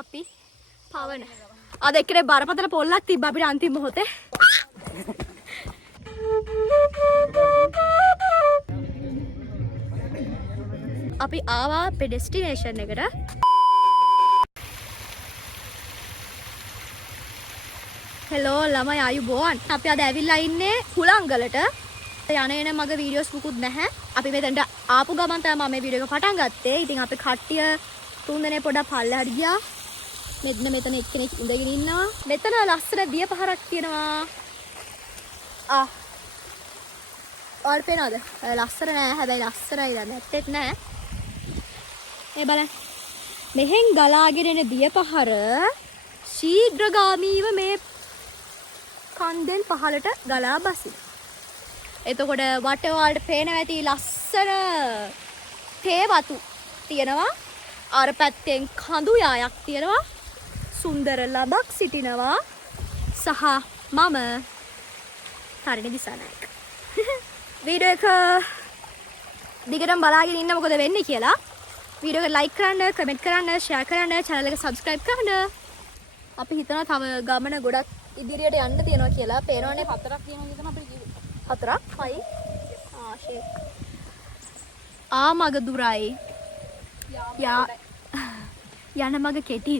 අපි පවන අද එක්කේ බරපතල පොල්ලක් තිබ්බ අපිට අන්තිම මොහොතේ අපි ආවා අපේ ඩෙස්ටිනේෂන් එකට හෙලෝ ළමයි ආයුබෝවන් අපි අද ඇවිල්ලා ඉන්නේ හුලංගලට යන එන මගේ වීඩියෝස් මුකුත් නැහැ අපි මෙතනට ආපු ගමන් තමයි මම මේ වීඩියෝ එක පටන් ගත්තේ ඉතින් අපි කට්ටිය තුන් දෙනේ පොඩක් පල්ලෙහාට ගියා මෙතන එක්කෙනෙක් ඉඳගෙන ඉන්නවා මෙතන ලස්සන දිය පහරක් තියෙනවා ඔයාලට පේනවද ලස්සන නෑ හැබැයි ලස්සනයි නැත්තේත් නෑ මේ බලන්න මෙහෙන් ගලාගෙන එන දිය පහර ශීඝ්‍රගාමීව මේ කන්දෙන් පහළට ගලා බසින එතකොට වටේ වලට පේනවා ඇති ලස්සන තේ වතු තියෙනවා අර පැත්තෙන් කඳු යායක් තියෙනවා සුන්දර ලබක් සිටිනවා සහ මම තරිණි දිසානායක වීඩියෝ එක දිගටම බලාගෙන ඉන්න මොකද වෙන්නේ කියලා වීඩියෝ එක ලයික් කරන්න කමෙන්ට් කරන්න ෂෙයා කරන්න channel එක subscribe කරන්න අපි හිතනවා තව ගමන ගොඩක් ඉදිරියට යන්න තියෙනවා කියලා පේනවනේ 4ක් තියෙනවා කියලා අපිට කිව්වේ 4ක් හයි ෂේක් මග දුරයි යන මග කෙටි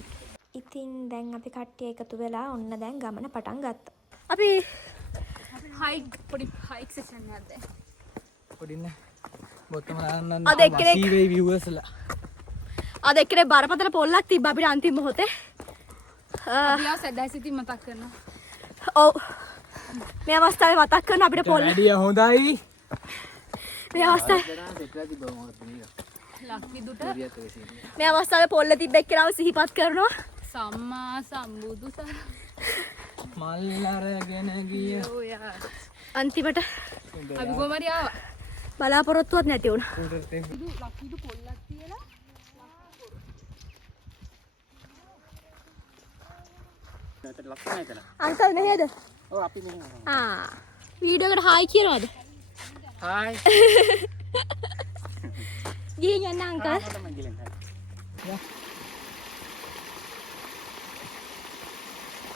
ඉතින් දැන් අපි කට්ටිය එකතු වෙලා ඔන්න දැන් ගමන පටන් ගත්තා. අපි හයික් පොඩි හයික් සෙෂන් එකක් දැන්. පොඩින්න බොත්තම දාන්න අද එක්කෙනෙක් සීවේ විවර්ස්ලා. අද එක්කේ බරපතල පොල්ලක් තිබ්බ අපිට අන්තිම මොහොතේ. අපි ආව සැදැයි සිතින් මතක් කරනවා. ඔව්. මේ අවස්ථාවේ මතක් කරන අපිට පොල්ල. වැඩිය හොඳයි. මේ අවස්ථාවේ ලක්විදුට මේ අවස්ථාවේ පොල්ල තිබ්බ එක්කනව සිහිපත් කරනවා. සම්මා සම්බුදු සරණ. මල් අරගෙන ගිය අන්තිමට අපි කොහමරි ආවා. බලාපොරොත්තුවක් නැති වුණා. ලක්විදු පොල්ලක් තියලා අංකල් මෙහෙද? ඔව් අපි මෙහෙම. වීඩියෝ එකට හායි කියනවද? හායි. ගිහින් යන්න අංකල්.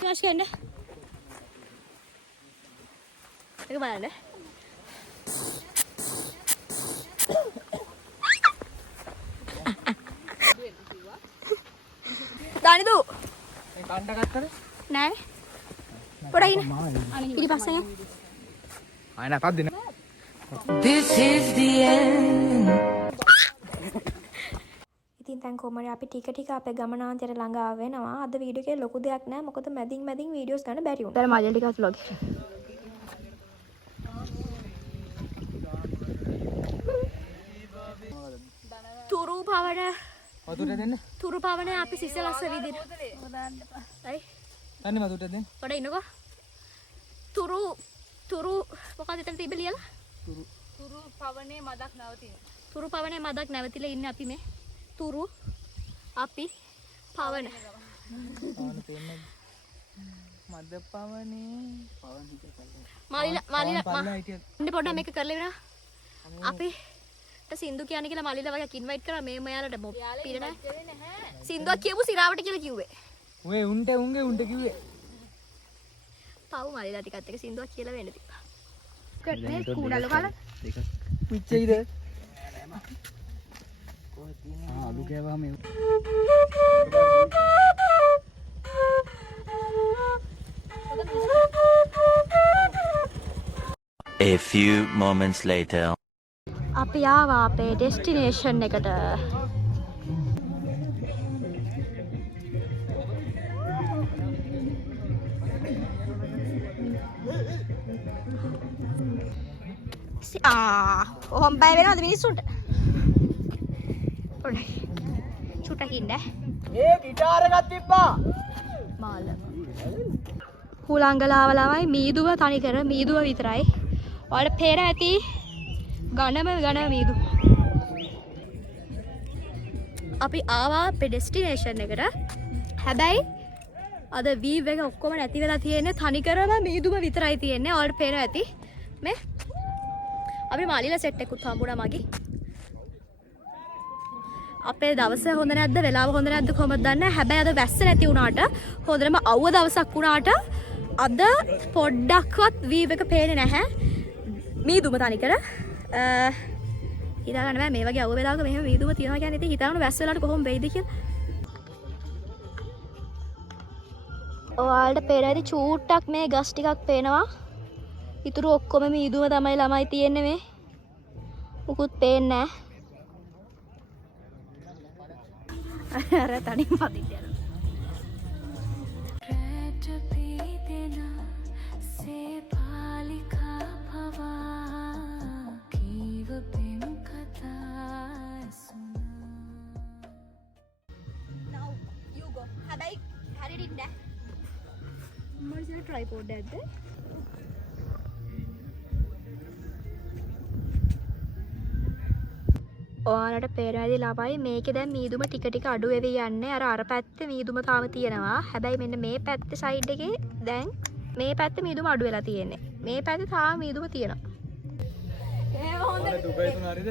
යාස් ගන්න. ඒක බලන්න. දානිදු. ඒ කණ්ඩ ගත්තද? නෑ. පොඩක් ඉන්න. පිටිපස්සෙන් යන්න. ආය නැකක් දෙන්න. This is the end. ඉතින් දැන් කොහමද අපි ටික අපේ ගමනාන්තයට ළඟ ආව වෙනවා. අද වීඩියෝ එකේ ලොකු දෙයක් නෑ. මොකද මැදින් වීඩියෝස් ගන්න බැරි වුණා. දැන් මජල් ටිකක් vlog. තුරු පවන වතුර දෙන්න. තුරු පවන අපි සිසලස්ස විදින. හරි. තන්නේ වතුර දෙන්න. පොඩ ඉන්නකෝ. තුරු මොකක්ද එතන තිබ්බ ලියලා? තුරු පවනේ මදක් නවතින. තුරු පවනේ මදක් නැවතිලා ඉන්නේ අපි මේ. තුරු අපි පවන. පවන තේන්නේ. මද පවනේ පවන් හිතේ. මාලිලා ඉන්න පොඩ්ඩක් මේක කරලා ඉවර. අපි සින්දු කියන්නේ කියලා මාලිලා වගේ ඉන්වයිට් කරා මේ මෙයාලට පිරණ සින්දුවක් කියපු සිරාවට කියලා කිව්වේ. ඔය උන්ට කිව්වේ. පව් මාලිලා ටිකත් එක සින්දුවක් කියලා වෙන්න තිබ්බා. මේ කුඩලු කාලා දෙක. පිච්චෙයිද? අඩු කෑවා මේ. A few moments later. අපි ආවා අපේ ඩෙස්ටිනේෂන් එකට. ඔහොම බය වෙනවද මිනිස්සුන්ට? පොඩ්ඩයි. චුට්ටක් ඉන්න. ඒ ගිටාර එකක් තිබ්බා. මාල. හුලංගලාව ළමයි මීදුව තනිකර මීදුව විතරයි. ඔයාලට පේන ඇති ඝනම මීදුව. අපි ආවා අපේ ඩෙස්ටිනේෂන් එකට. හැබැයි අද වීව් එක ඔක්කොම නැති වෙලා තියෙන්නේ තනිකරම මීදුව විතරයි තියෙන්නේ. ඔයාලට පේනවා ඇති. මේ අපි මාලිලා සෙට් එකකුත් හම්බුණා මගේ. අපේ දවස හොඳ නැද්ද වෙලාව හොඳ නැද්ද කොහොමද දන්නේ. හැබැයි අද වැස්ස නැති වුණාට හොඳටම අවුව දවසක් වුණාට අද පොඩ්ඩක්වත් වීව් එක පේන්නේ නැහැ. මීදුම තනිකර හිතා ගන්න බෑ මේ වගේ අවුව වෙලාවක මෙහෙම මීදුම තියනවා කියන්නේ. ඉතින් හිතාගන්න වැස්ස වෙලාවට කොහොම වෙයිද කියලා. ඔයාලට පේරයිද චූට්ටක් මේ ගස් ටිකක් පේනවා. ඉතුරු ඔක්කොම මීදුම තමයි ළමයි තියෙන්නේ මේ. මුකුත් පේන්නේ නැහැ. අර තනින් පදින්න යනවා. Now you go. හැබැයි හරියට ඉන්න. මම ට්‍රයිපෝඩ් එකද? ඔයාලට පේරාදී ළමයි මේකේ දැන් මීදුම ටික ටික අඩු වෙවි යන්නේ. අර පැත්තේ මීදුම තාම තියෙනවා. හැබැයි මෙන්න මේ පැත්තේ සයිඩ් එකේ දැන් මේ පැත්තේ මීදුම අඩු වෙලා තියෙන්නේ. මේ පැත්තේ තාම මීදුම තියෙනවා. ඒ හොඳ දුබයි තුන හරිද?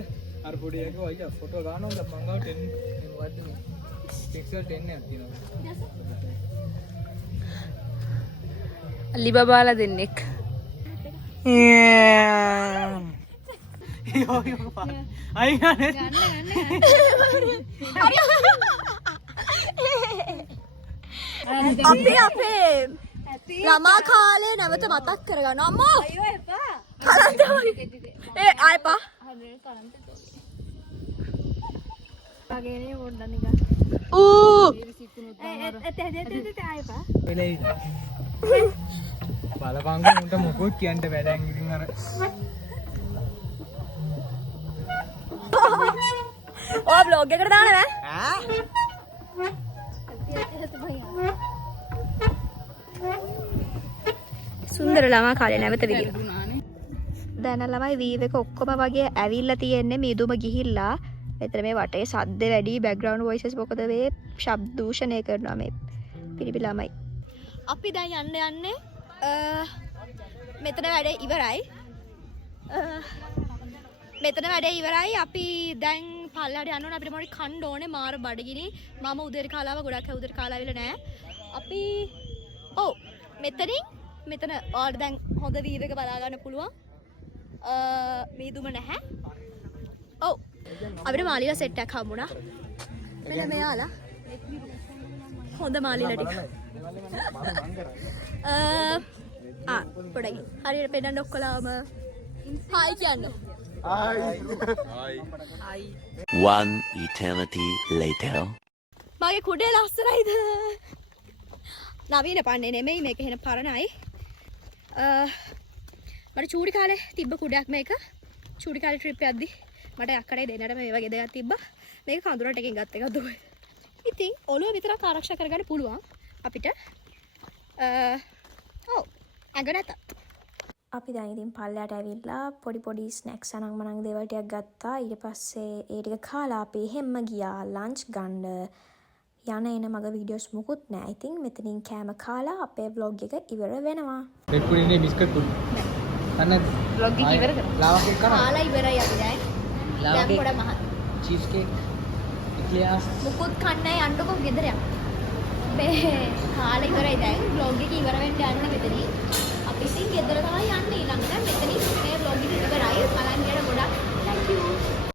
අර පොඩි එකෝ අයියා ෆොටෝ ගන්නවද මං ගාව 10 මේ මොකද්ද මේ පික්සල් 10 එකක් තියෙනවා. අලිබබාලා දෙන්නෙක්. අපි අපේ ළමා කාලේ නැවත මතක් කරගන්න අම්මා. අයියෝ එපා. ඒ ආයපා. වගේනේ පොඩ්ඩක් නිකන් ඌ ආයපා වෙලේ බලපංගු උන්ට මොකොත් කියන්න වැඩක් ඉතින් අර ඔය බ්ලොග් එකට දාන්න බෑ. සුන්දර ළමා කාලේ නැවත විදියට. දැන් ළමයි වීව් එක ඔක්කොම වගේ ඇවිල්ලා තියෙන්නේ මීදුම ගිහිල්ලා. මෙතන මේ වටේ සද්ද වැඩි බෑග්ග්‍රවුන්ඩ් වොයිසස් මොකද මේ ශබ්ද දූෂණය කරනවා මේ පිරිපි ළමයි. අපි දැන් යන්නේ මෙතන වැඩේ ඉවරයි. මෙතන වැඩේ ඉවරයි. අපි දැන් පල්ලයට යන්න ඕනේ. අපිට මොකද කන්න ඕනේ මාර බඩගිනි. මම උදේට කාලාව ගොඩක් උදේට කාලාවිල නෑ. අපි ඔව් මෙතන ඔයාලට දැන් හොඳ වීව් එක බලා ගන්න පුළුවන්. මීදුම නැහැ. ඔව් අපිට මාලිලා සෙට් එකක් හම්බුණා. මෙන්න මෙයාලා. හොඳ මාලිලා ටික. පොඩ්ඩක් හරියට පෙන්නන්න ඔක්කොලාම හායි කියන්න. One eternity later. මගේ කුඩේ ලස්සනයිද? නවීන පන්නේ නෙමෙයි මේක එහෙන පරණයි. මට චූටි කාලේ තිබ්බ කුඩයක් මේක. චූටි කාලේ ට්‍රිප් යද්දි මට අක්කඩේ දෙන්නට මේ වගේ දෙයක් තිබ්බා. මේක කඳුරට එකෙන් ගත්ත එකක් දුක. ඉතින් ඔළුව විතරක් ආරක්ෂා කරගන්න පුළුවන් අපිට. ඔව් ඇඟ නැත. අපි දැන් ඉතින් පල්ලයට ඇවිල්ලා පොඩි ස්නැක්ස් අනං මනං දේවල් ටිකක් ගත්තා. ඊට පස්සේ ඒ ටික කාලා අපි හැම්ම ගියා ලන්ච් ගන්න. යන එන මග වීඩියෝස් මුකුත් නෑ. ඉතින් මෙතනින් කෑම කාලා අපේ vlog එක ඉවර වෙනවා. රෙඩ් පුඩින්නේ බිස්කට් පුඩි. අන්න vlog එක ඉවර කරමු. ලාවා කේක් කරා. කාලා ඉවරයි අපි දැන්. දැන් පොඩ මහ චීස් කේක්. ඉක්ලියාස්. මුකුත් කන්නේ යන්නකො ගෙදර යන්න. මේ කාලා ඉවරයි දැන්. vlog එක ඉවර වෙන්න යන්න මෙතනින්. අපි ඉතින් ගෙදර තමයි යන්නේ ඊළඟට. මෙතනින් මේ vlog එක ඉවරයි. බලන් ගියට ගොඩක් thank you.